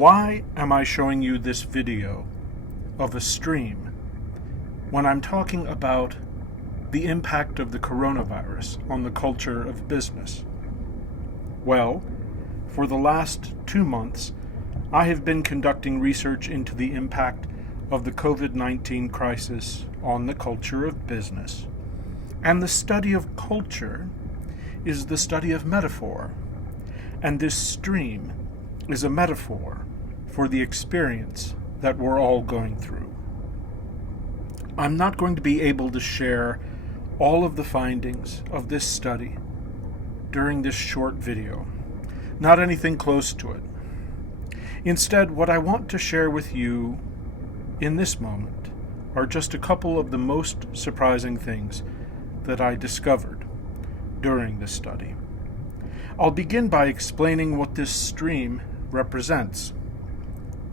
Why am I showing you this video of a stream when I'm talking about the impact of the coronavirus on the culture of business? Well, for the last 2 months, I have been conducting research into the impact of the COVID-19 crisis on the culture of business. And the study of culture is the study of metaphor. And this stream is a metaphor for the experience that we're all going through. I'm not going to be able to share all of the findings of this study during this short video. Not anything close to it. Instead, what I want to share with you in this moment are just a couple of the most surprising things that I discovered during this study. I'll begin by explaining what this stream represents.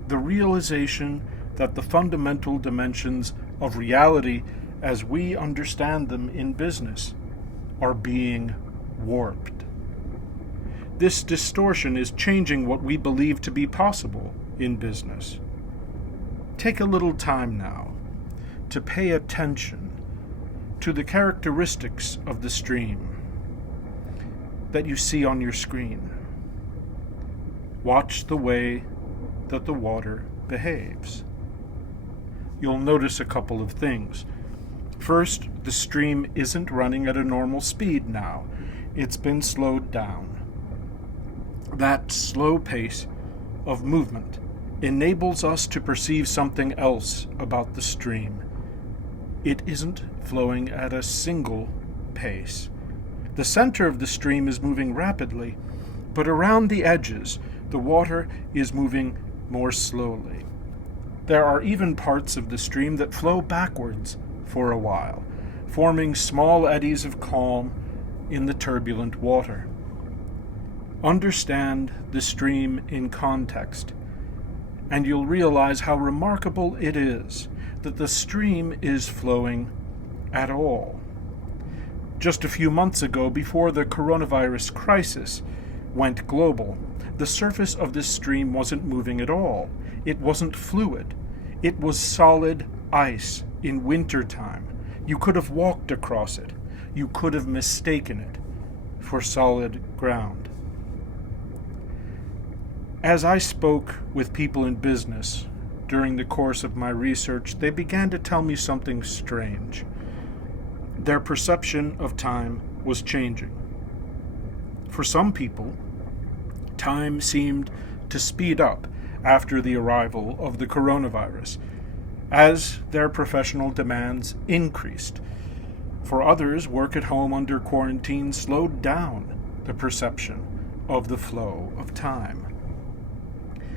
The realization that the fundamental dimensions of reality as we understand them in business are being warped. This distortion is changing what we believe to be possible in business. Take a little time now to pay attention to the characteristics of the stream that you see on your screen. Watch the way that the water behaves. You'll notice a couple of things. First, the stream isn't running at a normal speed now. It's been slowed down. That slow pace of movement enables us to perceive something else about the stream. It isn't flowing at a single pace. The center of the stream is moving rapidly, but around the edges, the water is moving more slowly. There are even parts of the stream that flow backwards for a while, forming small eddies of calm in the turbulent water. Understand the stream in context, and you'll realize how remarkable it is that the stream is flowing at all. Just a few months ago, before the coronavirus crisis went global, the surface of this stream wasn't moving at all. It wasn't fluid. It was solid ice in wintertime. You could have walked across it. You could have mistaken it for solid ground. As I spoke with people in business during the course of my research, they began to tell me something strange. Their perception of time was changing. For some people, time seemed to speed up after the arrival of the coronavirus, as their professional demands increased. For others, work at home under quarantine slowed down the perception of the flow of time.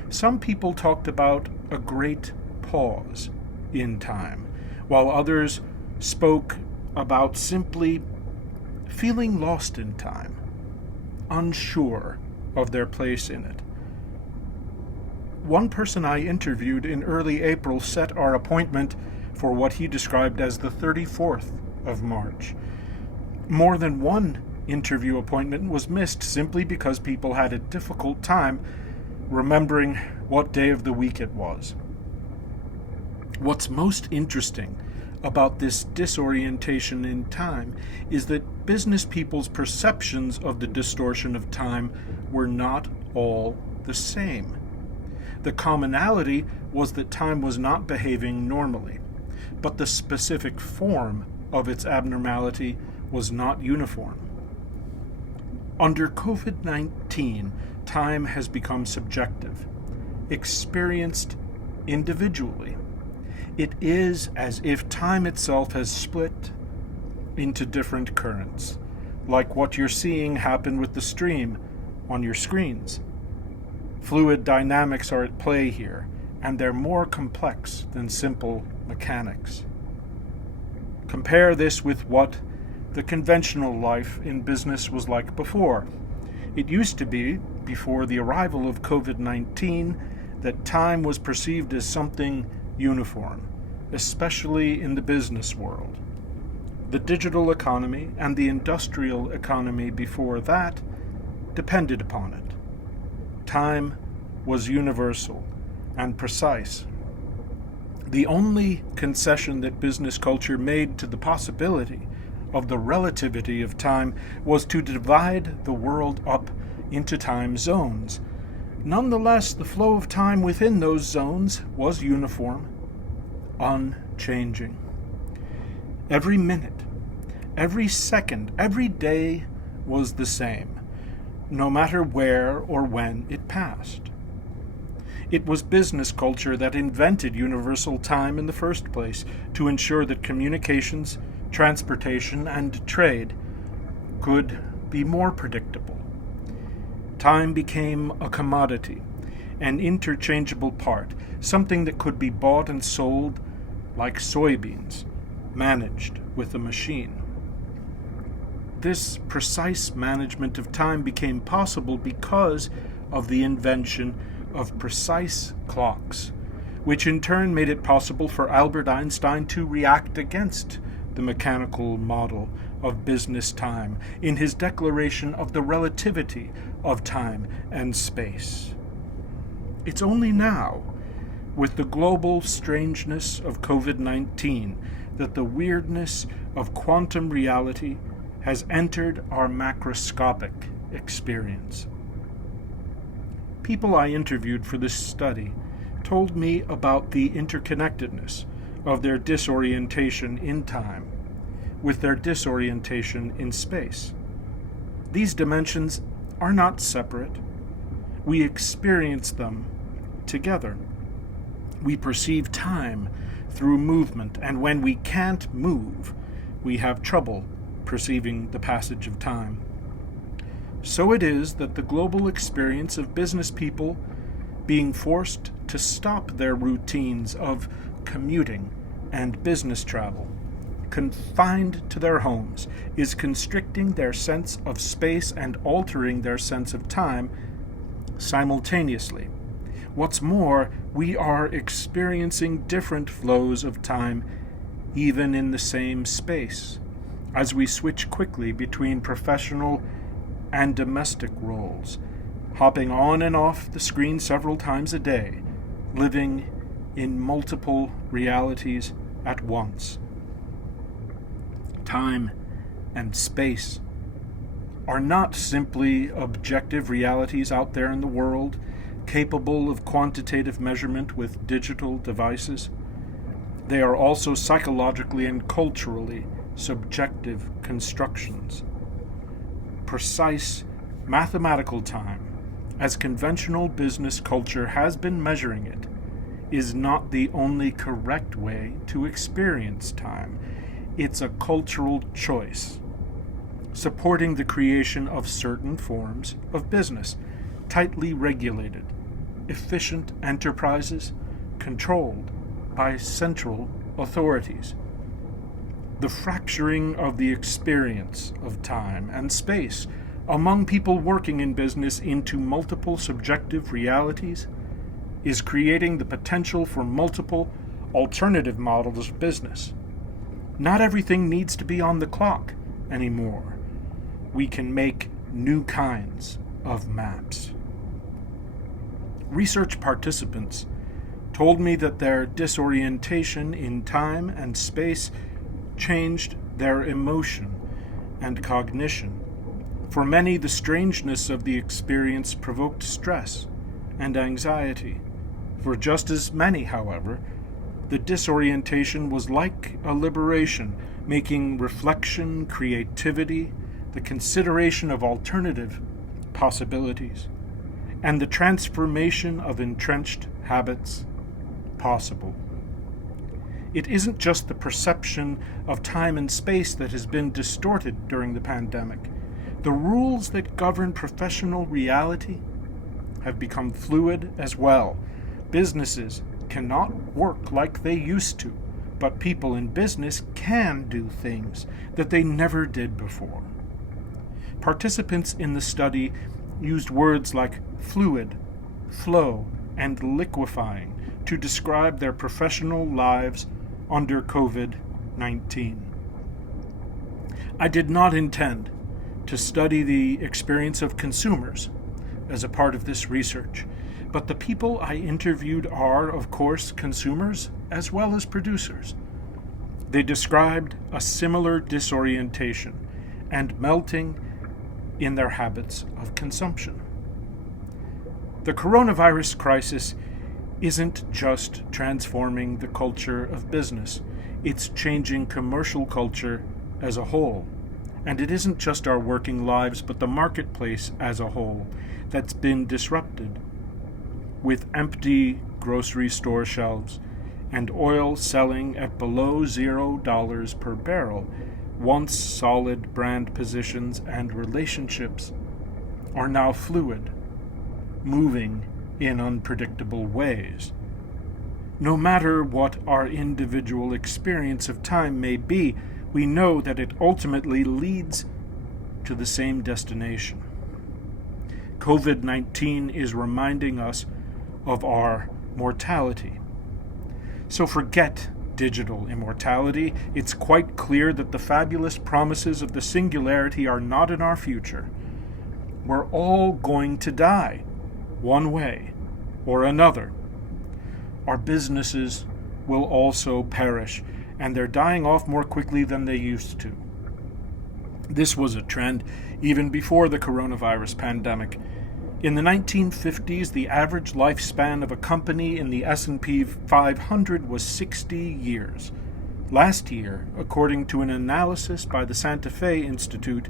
Some people talked about a great pause in time, while others spoke about simply feeling lost in time, unsure of their place in it. One person I interviewed in early April set our appointment for what he described as the 34th of March. More than one interview appointment was missed simply because people had a difficult time remembering what day of the week it was. What's most interesting about this disorientation in time is that business people's perceptions of the distortion of time were not all the same. The commonality was that time was not behaving normally, but the specific form of its abnormality was not uniform. Under COVID-19, time has become subjective, experienced individually. It is as if time itself has split into different currents, like what you're seeing happen with the stream on your screens. Fluid dynamics are at play here, and they're more complex than simple mechanics. Compare this with what the conventional life in business was like before. It used to be, before the arrival of COVID-19, that time was perceived as something uniform, especially in the business world. The digital economy and the industrial economy before that depended upon it. Time was universal and precise. The only concession that business culture made to the possibility of the relativity of time was to divide the world up into time zones. Nonetheless, the flow of time within those zones was uniform, unchanging. Every minute, every second, every day was the same, no matter where or when it passed. It was business culture that invented universal time in the first place to ensure that communications, transportation, and trade could be more predictable. Time became a commodity, an interchangeable part, something that could be bought and sold like soybeans, managed with a machine. This precise management of time became possible because of the invention of precise clocks, which in turn made it possible for Albert Einstein to react against the mechanical model of business time in his declaration of the relativity of time and space. It's only now, with the global strangeness of COVID-19, that the weirdness of quantum reality has entered our macroscopic experience. People I interviewed for this study told me about the interconnectedness of their disorientation in time with their disorientation in space. These dimensions are not separate. We experience them together. We perceive time through movement, and when we can't move, we have trouble perceiving the passage of time. So it is that the global experience of business people being forced to stop their routines of commuting and business travel, confined to their homes, is constricting their sense of space and altering their sense of time simultaneously. What's more, we are experiencing different flows of time even in the same space, as we switch quickly between professional and domestic roles, hopping on and off the screen several times a day, living in multiple realities at once. Time and space are not simply objective realities out there in the world, capable of quantitative measurement with digital devices. They are also psychologically and culturally subjective constructions. Precise mathematical time, as conventional business culture has been measuring it, is not the only correct way to experience time. It's a cultural choice, supporting the creation of certain forms of business, tightly regulated, efficient enterprises controlled by central authorities. The fracturing of the experience of time and space among people working in business into multiple subjective realities is creating the potential for multiple alternative models of business. Not everything needs to be on the clock anymore. We can make new kinds of maps. Research participants told me that their disorientation in time and space changed their emotion and cognition. For many, the strangeness of the experience provoked stress and anxiety. For just as many, however, the disorientation was like a liberation, making reflection, creativity, the consideration of alternative possibilities, and the transformation of entrenched habits possible. It isn't just the perception of time and space that has been distorted during the pandemic. The rules that govern professional reality have become fluid as well. Businesses cannot work like they used to, but people in business can do things that they never did before. Participants in the study used words like fluid, flow, and liquefying to describe their professional lives under COVID-19. I did not intend to study the experience of consumers as a part of this research, But the people I interviewed are, of course, consumers as well as producers. They described a similar disorientation and melting in their habits of consumption. The coronavirus crisis isn't just transforming the culture of business, it's changing commercial culture as a whole. And it isn't just our working lives, but the marketplace as a whole that's been disrupted. With empty grocery store shelves and oil selling at below $0 per barrel, once solid brand positions and relationships are now fluid, moving in unpredictable ways. No matter what our individual experience of time may be, we know that it ultimately leads to the same destination. COVID-19 is reminding us of our mortality. So forget digital immortality. It's quite clear that the fabulous promises of the singularity are not in our future. We're all going to die, one way or another. Our businesses will also perish, and they're dying off more quickly than they used to. This was a trend even before the coronavirus pandemic. In the 1950s, the average lifespan of a company in the S&P 500 was 60 years. Last year, according to an analysis by the Santa Fe Institute,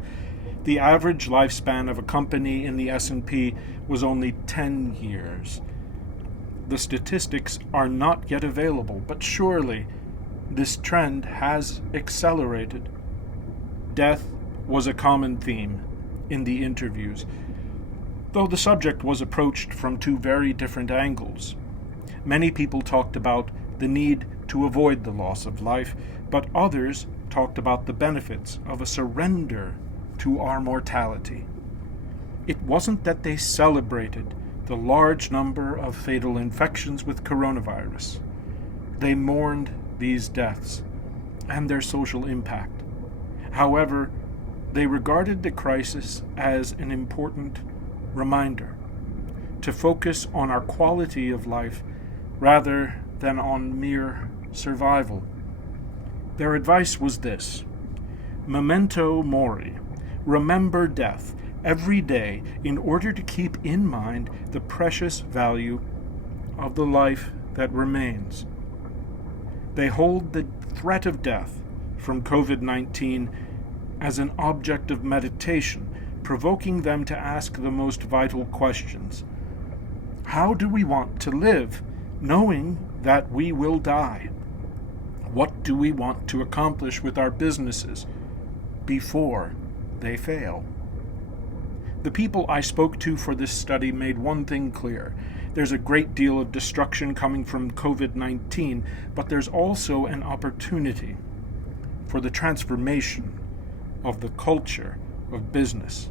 the average lifespan of a company in the S&P was only 10 years. The statistics are not yet available, but surely this trend has accelerated. Death was a common theme in the interviews, though the subject was approached from two very different angles. Many people talked about the need to avoid the loss of life, but others talked about the benefits of a surrender to our mortality. It wasn't that they celebrated the large number of fatal infections with coronavirus. They mourned these deaths and their social impact. However, they regarded the crisis as an important reminder to focus on our quality of life rather than on mere survival. Their advice was this: memento mori, remember death every day in order to keep in mind the precious value of the life that remains. They hold the threat of death from COVID-19 as an object of meditation, provoking them to ask the most vital questions. How do we want to live, knowing that we will die? What do we want to accomplish with our businesses before they fail? The people I spoke to for this study made one thing clear. There's a great deal of destruction coming from COVID-19, but there's also an opportunity for the transformation of the culture of business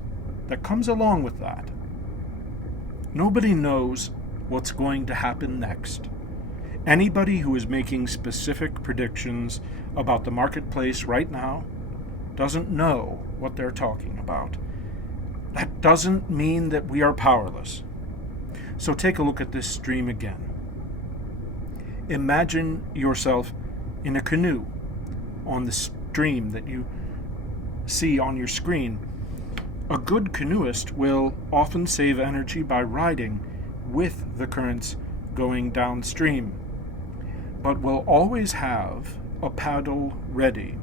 that comes along with that. Nobody knows what's going to happen next. Anybody who is making specific predictions about the marketplace right now doesn't know what they're talking about. That doesn't mean that we are powerless. So take a look at this stream again. Imagine yourself in a canoe on the stream that you see on your screen. A good canoeist will often save energy by riding with the currents going downstream, but will always have a paddle ready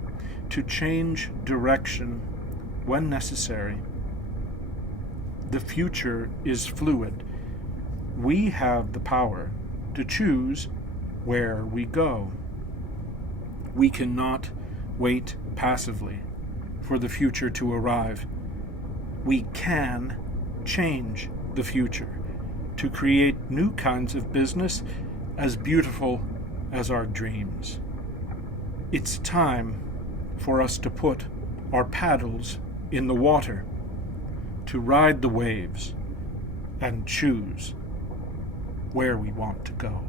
to change direction when necessary. The future is fluid. We have the power to choose where we go. We cannot wait passively for the future to arrive. We can change the future to create new kinds of business as beautiful as our dreams. It's time for us to put our paddles in the water, to ride the waves and choose where we want to go.